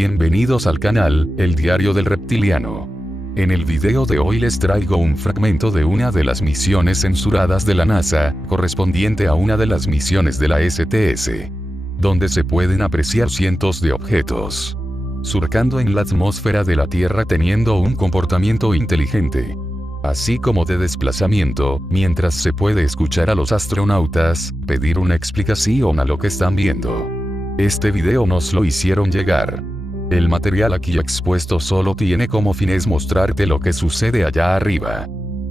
Bienvenidos al canal, El Diario del Reptiliano. En el video de hoy les traigo un fragmento de una de las misiones censuradas de la NASA, correspondiente a una de las misiones de la STS, donde se pueden apreciar cientos de objetos surcando en la atmósfera de la Tierra teniendo un comportamiento inteligente, así como de desplazamiento, mientras se puede escuchar a los astronautas pedir una explicación a lo que están viendo. Este video nos lo hicieron llegar. El material aquí expuesto solo tiene como fines mostrarte lo que sucede allá arriba.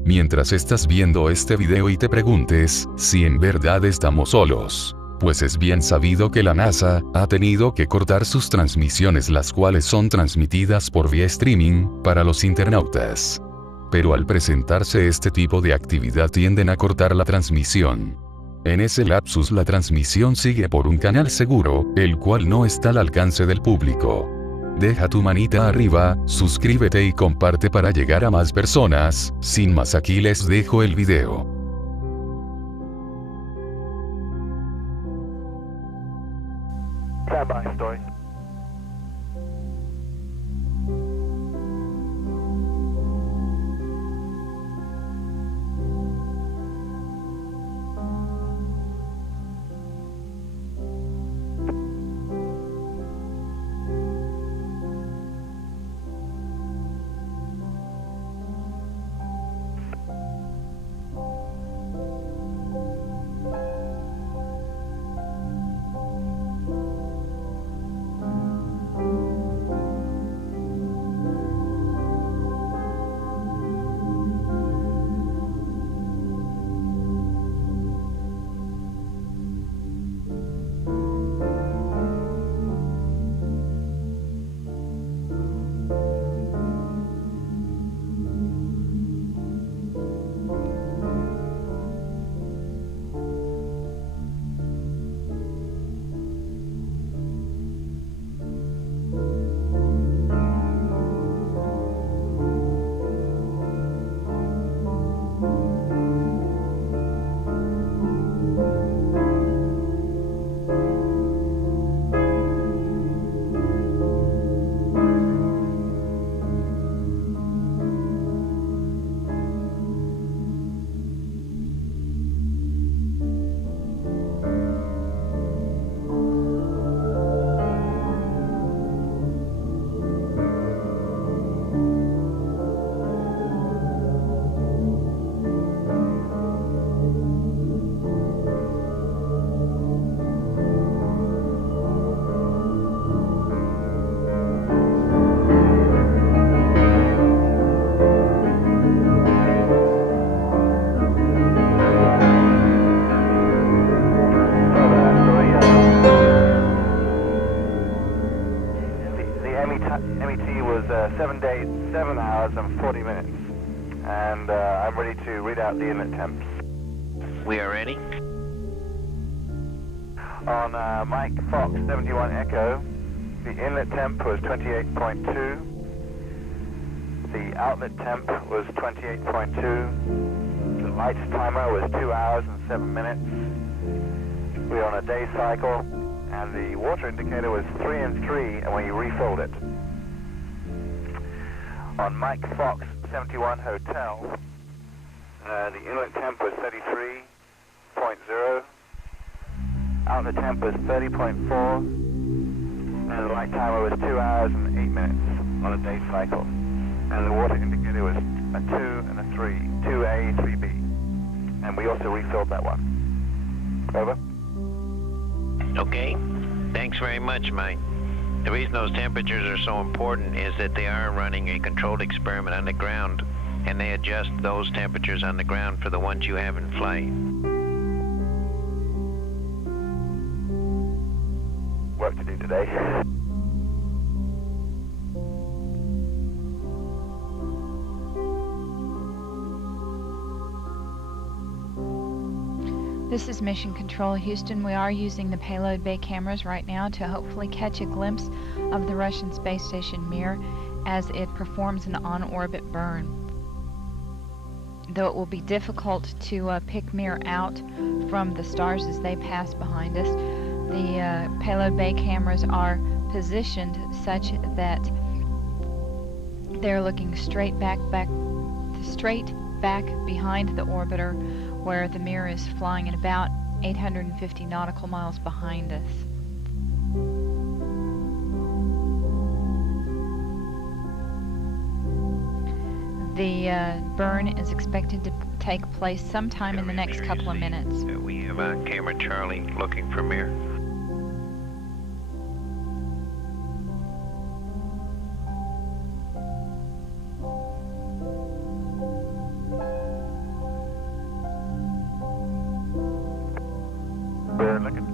Mientras estás viendo este video y te preguntes si en verdad estamos solos, pues es bien sabido que la NASA ha tenido que cortar sus transmisiones, las cuales son transmitidas por vía streaming para los internautas. Pero al presentarse este tipo de actividad tienden a cortar la transmisión. En ese lapsus la transmisión sigue por un canal seguro, el cual no está al alcance del público. Deja tu manita arriba, suscríbete y comparte para llegar a más personas. Sin más, aquí les dejo el video. Stand by, story. MET was 7 days, 7 hours and 40 minutes. And I'm ready to read out the inlet temps. We are ready. On Mike Fox 71 Echo, the inlet temp was 28.2. The outlet temp was 28.2. The lights timer was 2 hours and 7 minutes. We are on a day cycle, and the water indicator was 3 and 3, and we refilled it. On Mike Fox 71 Hotel, the inlet temp was 33.0, outlet temp was 30.4, and the light timer was 2 hours and 8 minutes on a day cycle. And the water indicator was a 2 and a 3, 2A, 3B. And we also refilled that one. Over. Okay. Thanks very much, Mike. The reason those temperatures are so important is that they are running a controlled experiment on the ground, and they adjust those temperatures on the ground for the ones you have in flight. Work to do today. This is Mission Control Houston. We are using the payload bay cameras right now to hopefully catch a glimpse of the Russian space station Mir as it performs an on-orbit burn. Though it will be difficult to pick Mir out from the stars as they pass behind us, the payload bay cameras are positioned such that they're looking straight back behind the orbiter, where the mirror is flying at about 850 nautical miles behind us. The burn is expected to take place sometime in the next couple of minutes. We have camera Charlie looking for mirror. We're looking.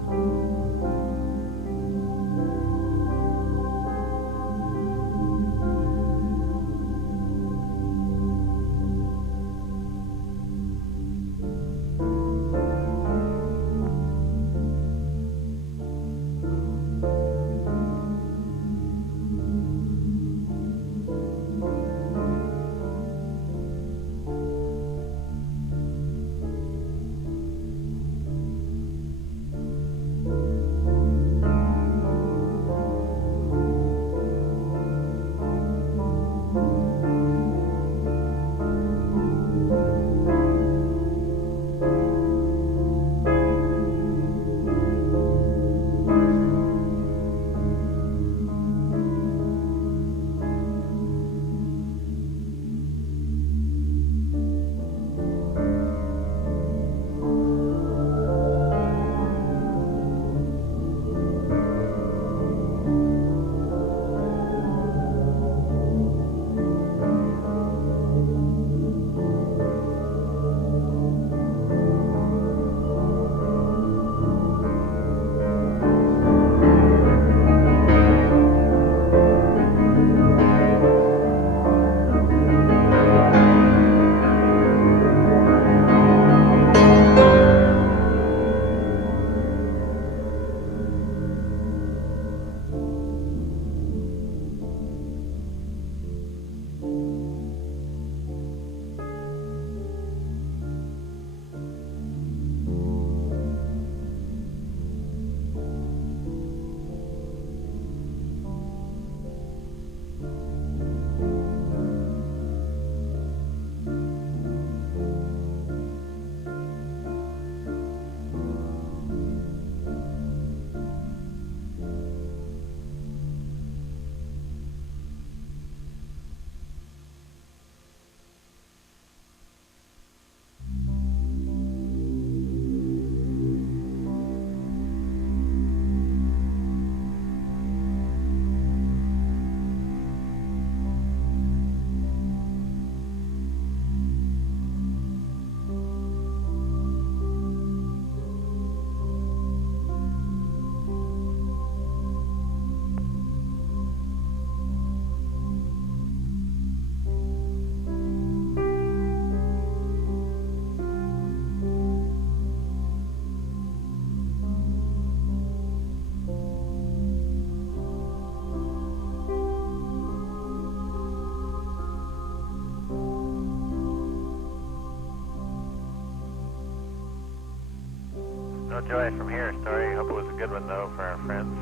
No joy from here, sorry. Hope it was a good one, though, for our friends.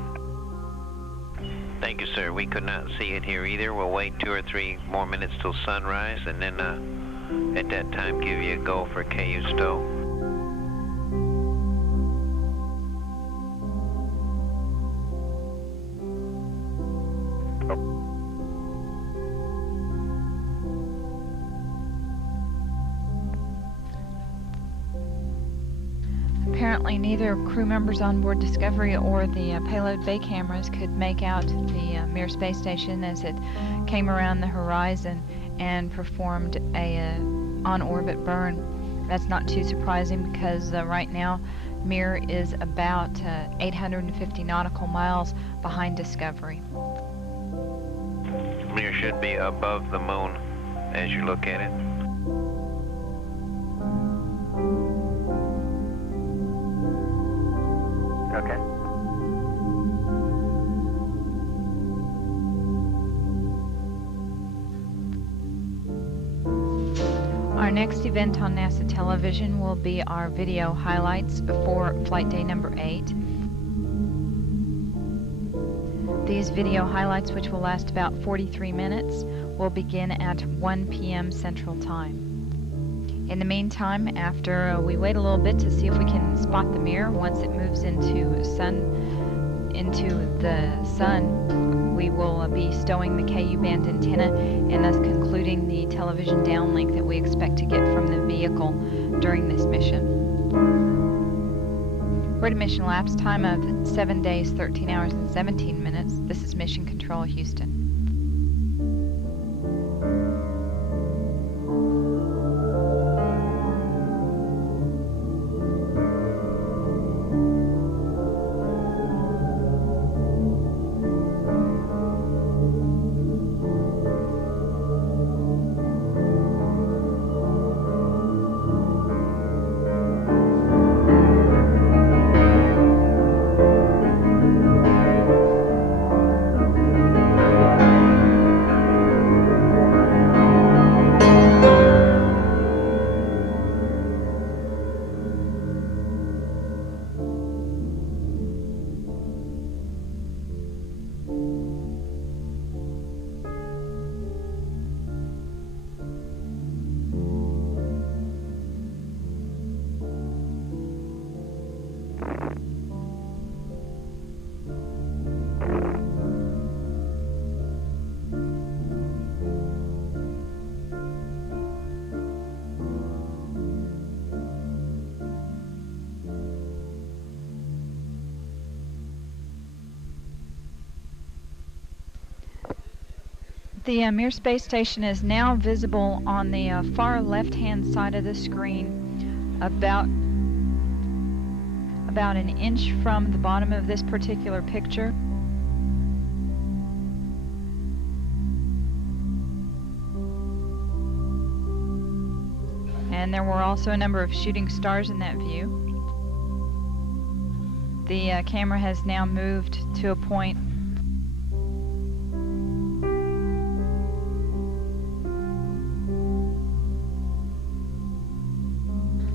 Thank you, sir. We could not see it here either. We'll wait 2 or 3 more minutes till sunrise, and then at that time give you a go for KU stow. Apparently neither crew members on board Discovery or the payload bay cameras could make out the Mir space station as it came around the horizon and performed a on-orbit burn. That's not too surprising because right now Mir is about 850 nautical miles behind Discovery. Mir should be above the moon as you look at it. Okay. Our next event on NASA television will be our video highlights before flight day number 8. The These video highlights, which will last about 43 minutes, will begin at 1 p.m. Central Time. In the meantime, after we wait a little bit to see if we can spot the mirror, once it moves into the sun, we will be stowing the KU band antenna and thus concluding the television downlink that we expect to get from the vehicle during this mission. We're at a mission elapsed time of 7 days, 13 hours, and 17 minutes. This is Mission Control, Houston. The Mir space station is now visible on the far left-hand side of the screen, about an inch from the bottom of this particular picture. And there were also a number of shooting stars in that view. The camera has now moved to a point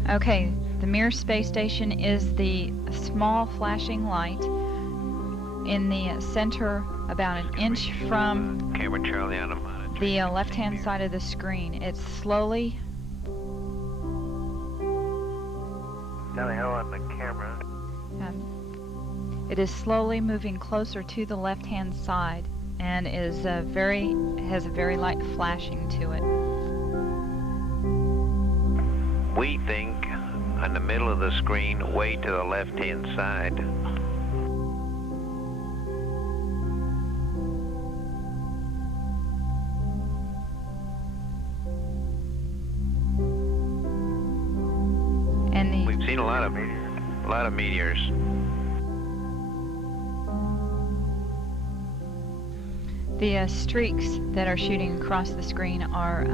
Okay, the Mir space station is the small flashing light in the center, about an inch from Camera Charlie on a monitor. The left-hand side of the screen. It's slowly Tally ho on the camera. It is slowly moving closer to the left-hand side and has a very light flashing to it. We think on the middle of the screen, way to the left-hand side. And we've seen a lot of meteors. The streaks that are shooting across the screen are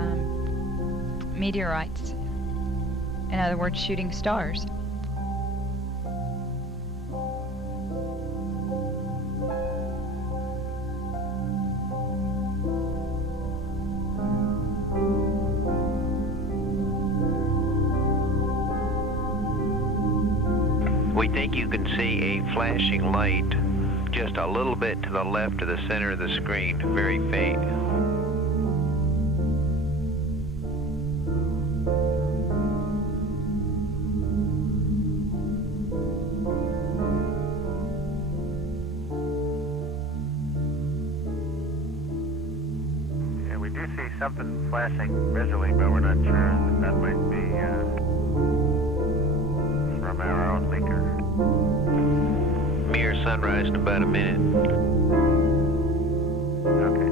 meteorites. In other words, shooting stars. We think you can see a flashing light just a little bit to the left of the center of the screen, very faint. Yeah, we do see something flashing visually, but we're not sure that might be from our own leaker. Mir sunrise in about a minute. Okay.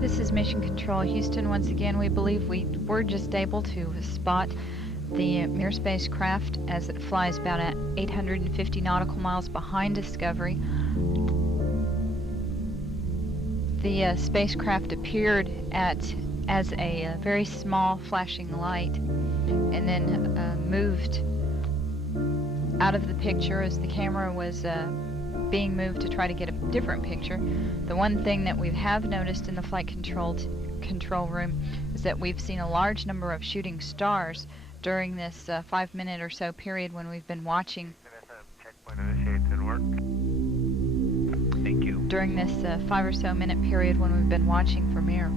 This is Mission Control Houston. Once again, we believe we were just able to spot the Mir spacecraft as it flies about at 850 nautical miles behind Discovery. The spacecraft appeared as a very small flashing light and then moved out of the picture as the camera was being moved to try to get a different picture. The one thing that we have noticed in the flight control room is that we've seen a large number of shooting stars during this 5-minute or so period when we've been watching. Thank you. During this 5 or so minute period when we've been watching for Mir.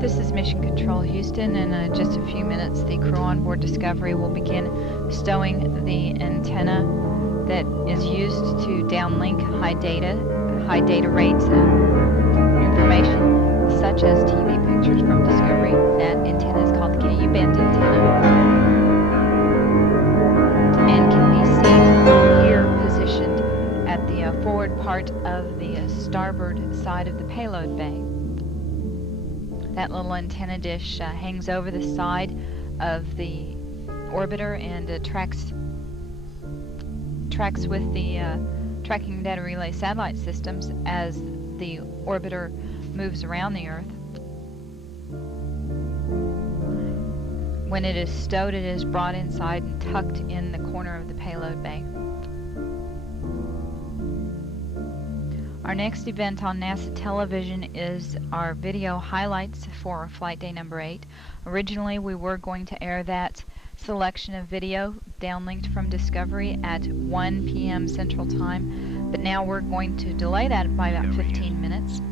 This is Mission Control Houston. In just a few minutes, the crew on board Discovery will begin stowing the antenna that is used to downlink high data rates information such as TV pictures from Discovery. That antenna is called the KU band antenna and can be seen here positioned at the forward part of the starboard side of the payload bay. That little antenna dish hangs over the side of the orbiter and tracks with the tracking data relay satellite systems as the orbiter moves around the Earth. When it is stowed, it is brought inside and tucked in the corner of the payload bay. Our next event on NASA television is our video highlights for flight day number 8. Originally, we were going to air that selection of video downlinked from Discovery at 1 p.m. Central Time, but now we're going to delay that by about 15 minutes.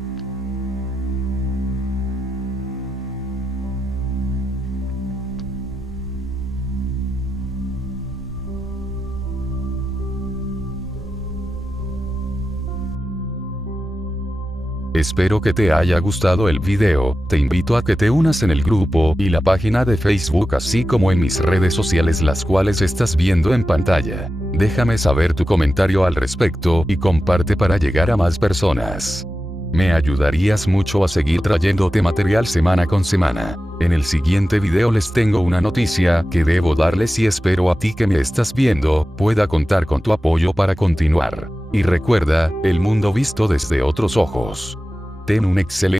Espero que te haya gustado el video, te invito a que te unas en el grupo y la página de Facebook así como en mis redes sociales las cuales estás viendo en pantalla. Déjame saber tu comentario al respecto y comparte para llegar a más personas. Me ayudarías mucho a seguir trayéndote material semana con semana. En el siguiente video les tengo una noticia que debo darles y espero a ti que me estás viendo, pueda contar con tu apoyo para continuar. Y recuerda, el mundo visto desde otros ojos. Ten un excelente